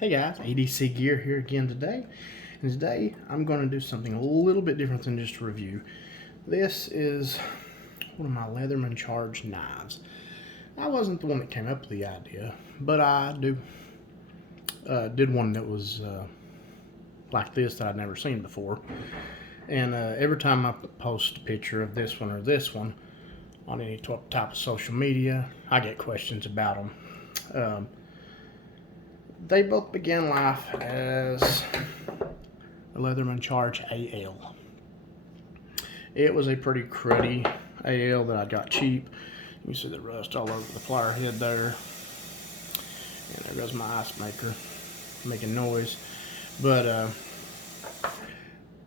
Hey guys, ADC Gear here again today. And today I'm going to do something a little bit different than just a review. This is one of my Leatherman Charge Knives. I wasn't the one that came up with the idea, but I did one that was like this that I'd never seen before. And every time I post a picture of this one or this one on any type of social media, I get questions about them. They both began life as a Leatherman Charge AL. It was a pretty cruddy AL that I got cheap. You see the rust all over the plier head there. And there goes my ice maker making noise. But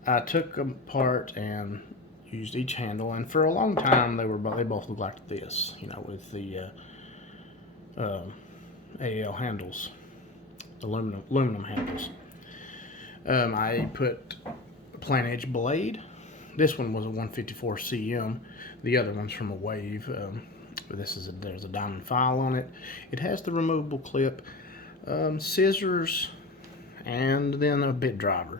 I took them apart and used each handle, and for a long time they both looked like this, you know, with the AL handles. Aluminum handles. I put a plain edge blade. This one was a 154 cm. The other one's from a Wave. There's a diamond file on it. It has the removable clip, scissors, and then a bit driver.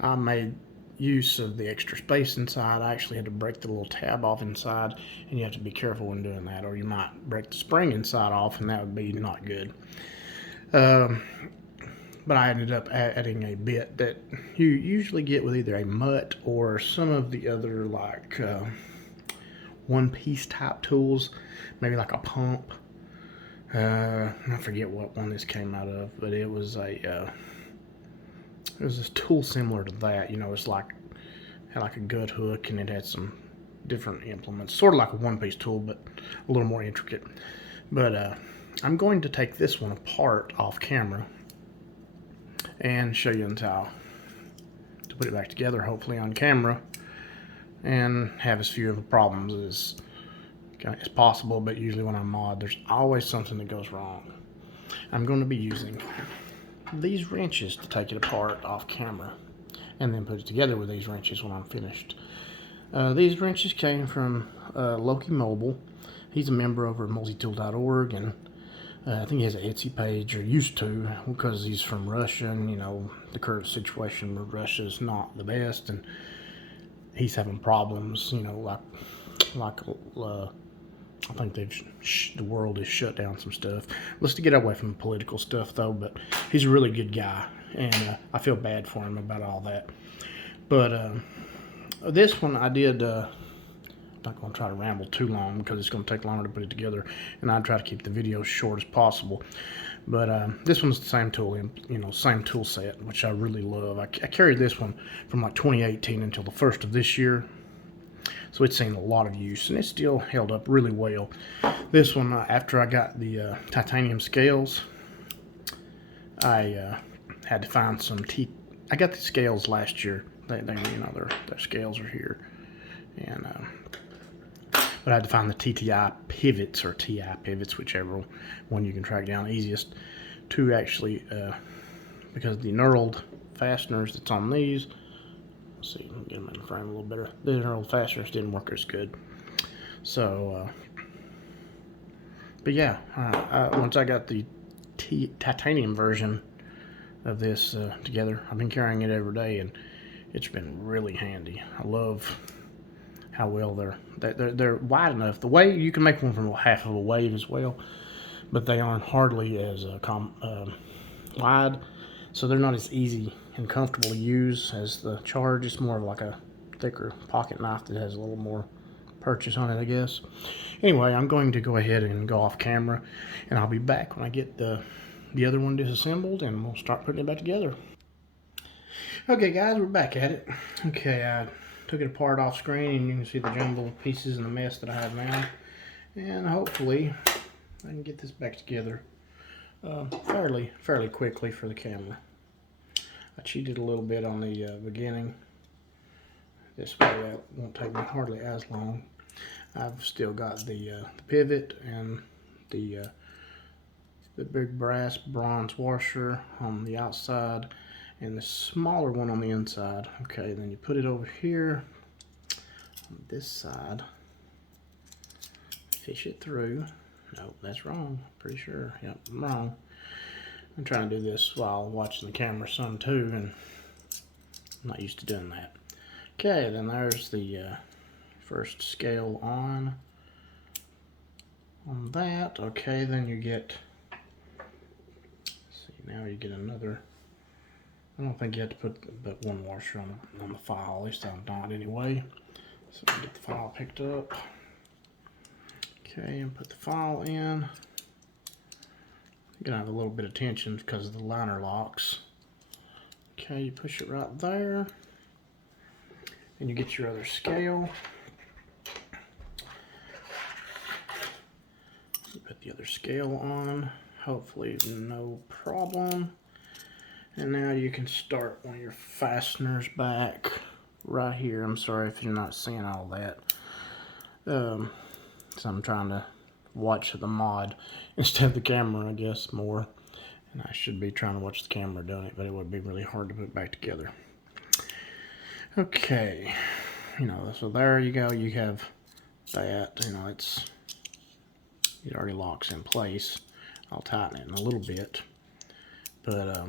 I made use of the extra space inside. I actually had to break the little tab off inside, and you have to be careful when doing that, or you might break the spring inside off, and that would be not good. But I ended up adding a bit that you usually get with either a mutt or some of the other like one-piece type tools, maybe like a pump. I forget what one this came out of, but it was this tool similar to that. You know, it's had like a gut hook, and it had some different implements, sort of like a one-piece tool, but a little more intricate. But I'm going to take this one apart off camera and show you how to put it back together, hopefully on camera, and have as few of the problems as possible. But usually when I mod, there's always something that goes wrong. I'm going to be using these wrenches to take it apart off camera, and then put it together with these wrenches when I'm finished. These wrenches came from Loki Mobile. He's a member over at multitool.org, and I think he has an Etsy page, or used to, because he's from Russia, and you know the current situation with Russia is not the best, and he's having problems. You know, like I think the world has shut down some stuff. Let's get away from the political stuff though. But he's a really good guy, and I feel bad for him about all that. But this one I did. I'm not going to try to ramble too long because it's going to take longer to put it together, and I try to keep the video short as possible. But this one's the same tool, same tool set, which I really love. I carried this one from like 2018 until the first of this year, so it's seen a lot of use, and it's still held up really well. This one, after I got the titanium scales, I had to find some I got the scales last year. Their scales are here, and but I had to find the TTI pivots, or TI pivots, whichever one you can track down easiest, to actually, because the knurled fasteners that's on these, let's see, get them in the frame a little better, the knurled fasteners didn't work as good. So, but yeah, once I got the titanium version of this together, I've been carrying it every day, and it's been really handy. I love how well they're wide enough. The way you can make one from half of a Wave as well, but they aren't hardly as wide, so they're not as easy and comfortable to use as the Charge. It's more of like a thicker pocket knife that has a little more purchase on it, I guess. Anyway, I'm going to go ahead and go off camera, and I'll be back when I get the other one disassembled, and we'll start putting it back together. Okay guys, we're back at it. Okay, I took it apart off screen, and you can see the jumbled pieces and the mess that I have now, and hopefully I can get this back together fairly quickly for the camera. I cheated a little bit on the beginning. This way it won't take me hardly as long. I've still got the pivot and the big brass bronze washer on the outside, and the smaller one on the inside. Okay, then you put it over here on this side, fish it through. No, that's wrong, pretty sure. Yep, I'm wrong. I'm trying to do this while watching the camera some too, and I'm not used to doing that. Okay, then there's the first scale on that. Okay, then you get, see, now you get another. I don't think you have to put but one washer on the file, at least I'm not anyway. So get the file picked up. Okay, and put the file in. You're gonna have a little bit of tension because of the liner locks. Okay, you push it right there. And you get your other scale. You put the other scale on. Hopefully no problem. And now you can start one of your fasteners back right here. I'm sorry if you're not seeing all that. So I'm trying to watch the mod instead of the camera, I guess, more. And I should be trying to watch the camera doing it, but it would be really hard to put it back together. Okay, you know, so there you go. You have that, you know, it already locks in place. I'll tighten it in a little bit, but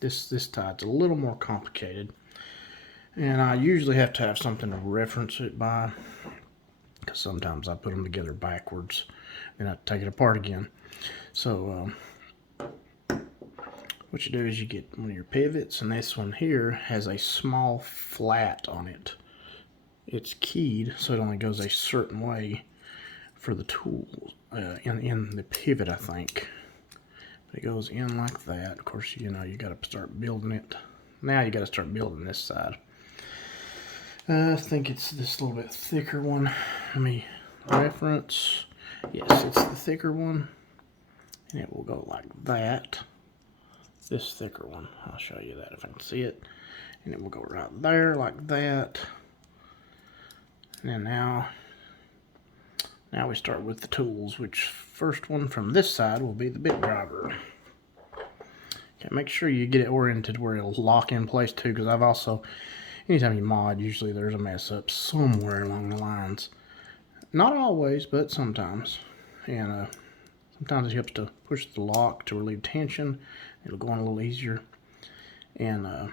this tie's a little more complicated, and I usually have to have something to reference it by, because sometimes I put them together backwards and I have to take it apart again. So what you do is you get one of your pivots, and this one here has a small flat on it. It's keyed so it only goes a certain way for the tool in the pivot, I think. It goes in like that. Of course, you know, you got to start building it. Now you got to start building this side. I think it's this little bit thicker one. Let me reference. Yes, it's the thicker one, and it will go like that. This thicker one, I'll show you that if I can see it, and it will go right there like that. And then now we start with the tools, which first one from this side will be the bit driver. Okay, make sure you get it oriented where it'll lock in place too, because I've also, anytime you mod, usually there's a mess up somewhere along the lines. Not always, but sometimes. And sometimes it helps to push the lock to relieve tension. It'll go on a little easier. And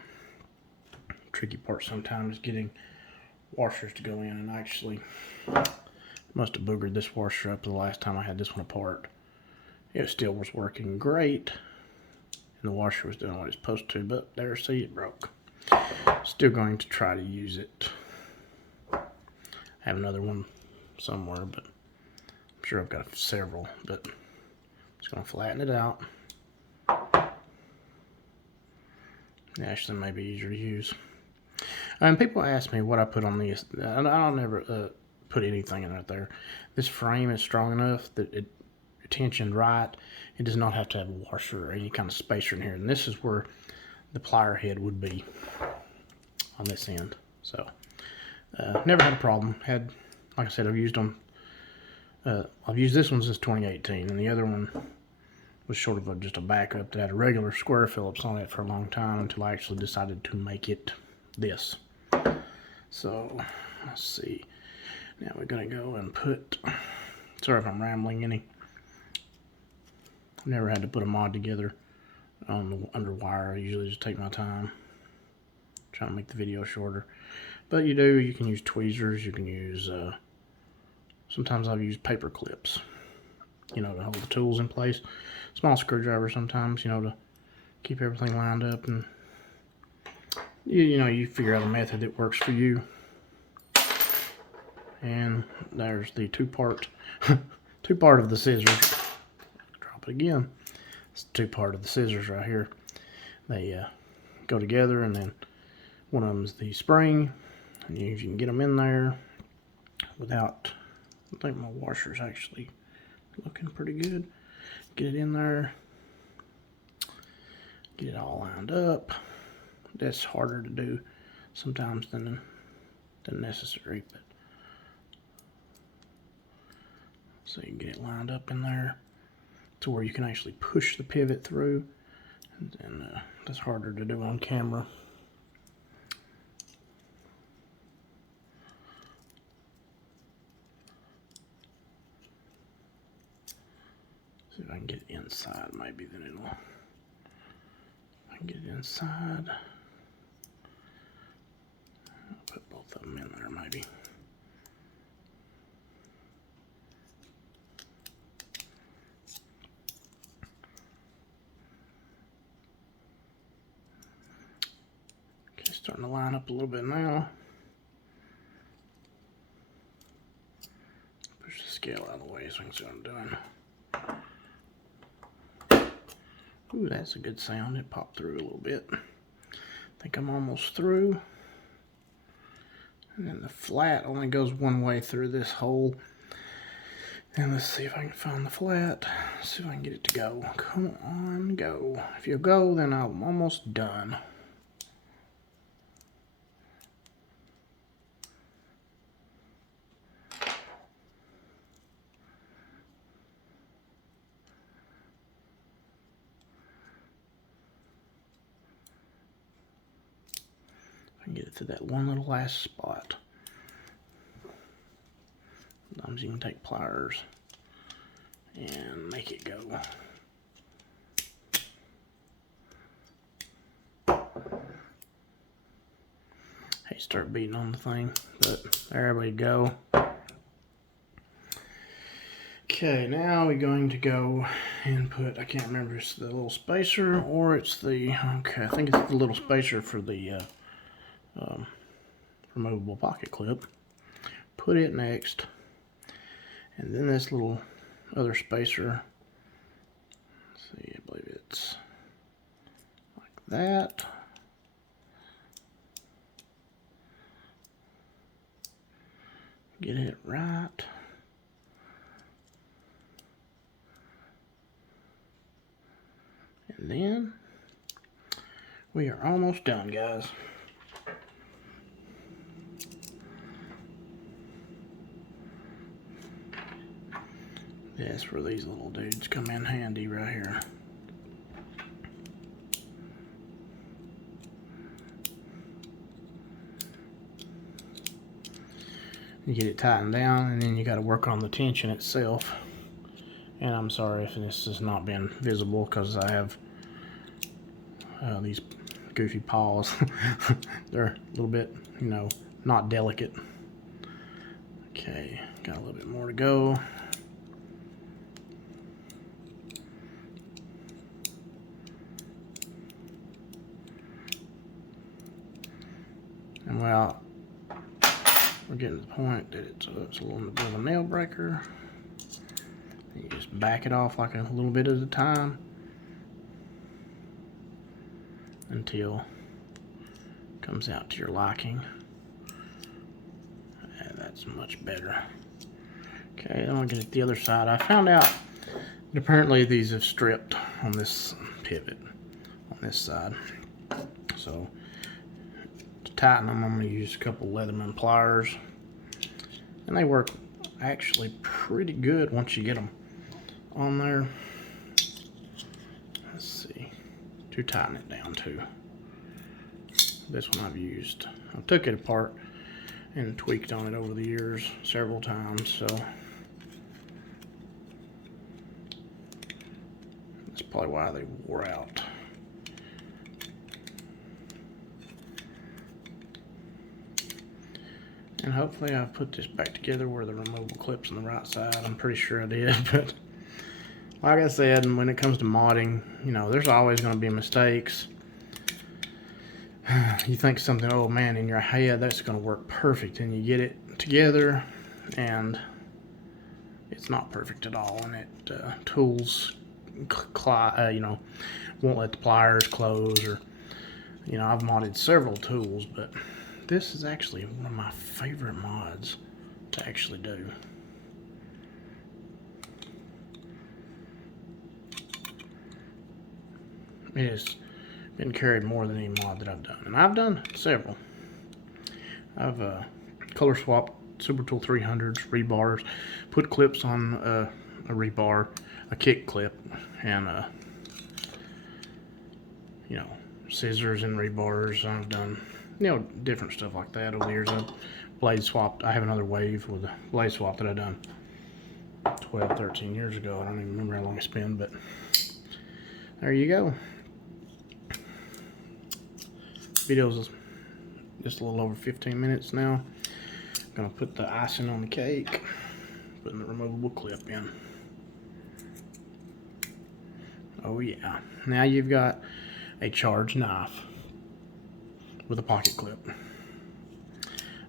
tricky part sometimes is getting washers to go in, and actually must have boogered this washer up the last time I had this one apart. It still was working great, and the washer was doing what it's supposed to, but there, see, it broke. Still going to try to use it. I have another one somewhere, but I'm sure I've got several, but I'm just going to flatten it out. It actually may be easier to use. And people ask me what I put on these. I don't never put anything in right there. This frame is strong enough that it tensioned right. It does not have to have a washer or any kind of spacer in here. And this is where the plier head would be on this end. So never had a problem. Like I said, I've used them. I've used this one since 2018, and the other one was sort of just a backup that had a regular square Phillips on it for a long time until I actually decided to make it this. So let's see. Now we're gonna go and put. Sorry if I'm rambling any. I've never had to put a mod together on the under wire. I usually just take my time, trying to make the video shorter. But you can use tweezers. You can use. Sometimes I've used paper clips, you know, to hold the tools in place. Small screwdriver sometimes, you know, to keep everything lined up, and you know, you figure out a method that works for you. And there's the two-part of the scissors. Drop it again. It's the two-part of the scissors right here. They go together, and then one of them is the spring, and you can get them in there without. I think my washer's actually looking pretty good. Get it in there. Get it all lined up. That's harder to do sometimes than necessary. But so you can get it lined up in there to where you can actually push the pivot through. And that's harder to do on camera. See if I can get it inside, maybe then it'll Get it inside. I'll put both of them in there maybe. Okay, starting to line up a little bit now. Push the scale out of the way so I can see what I'm doing. Ooh, that's a good sound. It popped through a little bit. I think I'm almost through. And then the flat only goes one way through this hole. And let's see if I can find the flat. See if I can get it to go. Come on, go. If you go, then I'm almost done. And get it to that one little last spot. Sometimes you can take pliers and make it go. Hey, start beating on the thing, but there we go. Okay, now we're going to go and put, I can't remember if it's the little spacer or it's the, okay, I think it's the little spacer for the removable pocket clip. Put it next, and then this little other spacer. Let's see, I believe it's like that. Get it right. And then we are almost done, guys. That's where these little dudes come in handy right here. You get it tightened down, and then you got to work on the tension itself. And I'm sorry if this has not been visible because I have these goofy paws. They're a little bit, you know, not delicate. Okay, got a little bit more to go. And well, we're getting to the point that it's a little bit of a nail breaker. You just back it off like a little bit at a time until it comes out to your liking. And that's much better. Okay, then I'll get it the other side. I found out that apparently these have stripped on this pivot on this side. So to tighten them, I'm going to use a couple Leatherman pliers. And they work actually pretty good once you get them on there. Let's see, to tighten it down too. This one I've used. I took it apart and tweaked on it over the years several times, so that's probably why they wore out. And hopefully I've put this back together where the removable clip's on the right side. I'm pretty sure I did, but like I said, when it comes to modding, you know, there's always going to be mistakes. You think something, oh man, in your head, that's going to work perfect, and you get it together, and it's not perfect at all, and it tools, you know, won't let the pliers close, or, you know, I've modded several tools, but this is actually one of my favorite mods to actually do. It has been carried more than any mod that I've done. And I've done several. I've color swapped Super Tool 300s, rebars, put clips on a rebar, a kick clip, and you know, scissors and rebars. I've done, you know, different stuff like that over the years. I've blade swapped. I have another wave with a blade swap that I done 12, 13 years ago. I don't even remember how long it's been, but there you go. Video's just a little over 15 minutes now. Gonna put the icing on the cake, putting the removable clip in. Oh yeah, now you've got a charge knife with a pocket clip.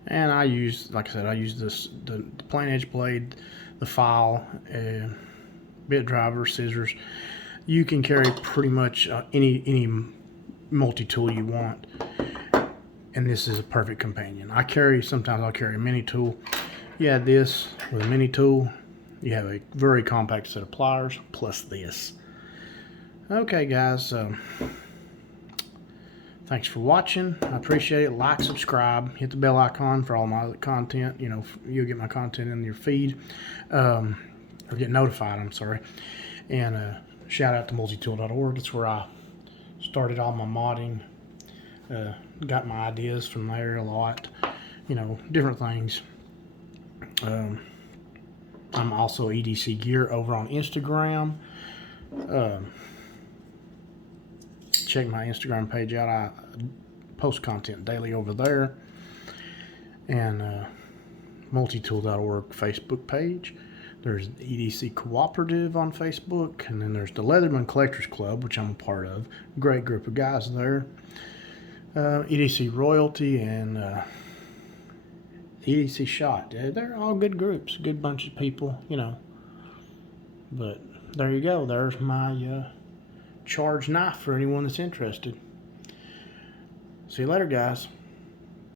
And I use, like I said, I use the plain edge blade, the file, bit driver, scissors. You can carry pretty much any multi-tool you want, and this is a perfect companion. Sometimes I'll carry a mini tool. You add this with a mini tool, you have a very compact set of pliers plus this. Okay guys, thanks for watching. I appreciate it. Like, subscribe, hit the bell icon for all my other content. You know, you'll get my content in your feed, or get notified, I'm sorry. And shout out to multitool.org. It's where I started all my modding. Got my ideas from there a lot. You know, different things. I'm also EDC Gear over on Instagram. Check my Instagram page out. I post content daily over there. And multitool.org Facebook page. There's the EDC Cooperative on Facebook. And then there's the Leatherman Collectors Club, which I'm a part of. Great group of guys there. EDC Royalty and EDC Shot. They're all good groups. Good bunch of people, you know. But there you go. There's my charge knife for anyone that's interested. See you later, guys.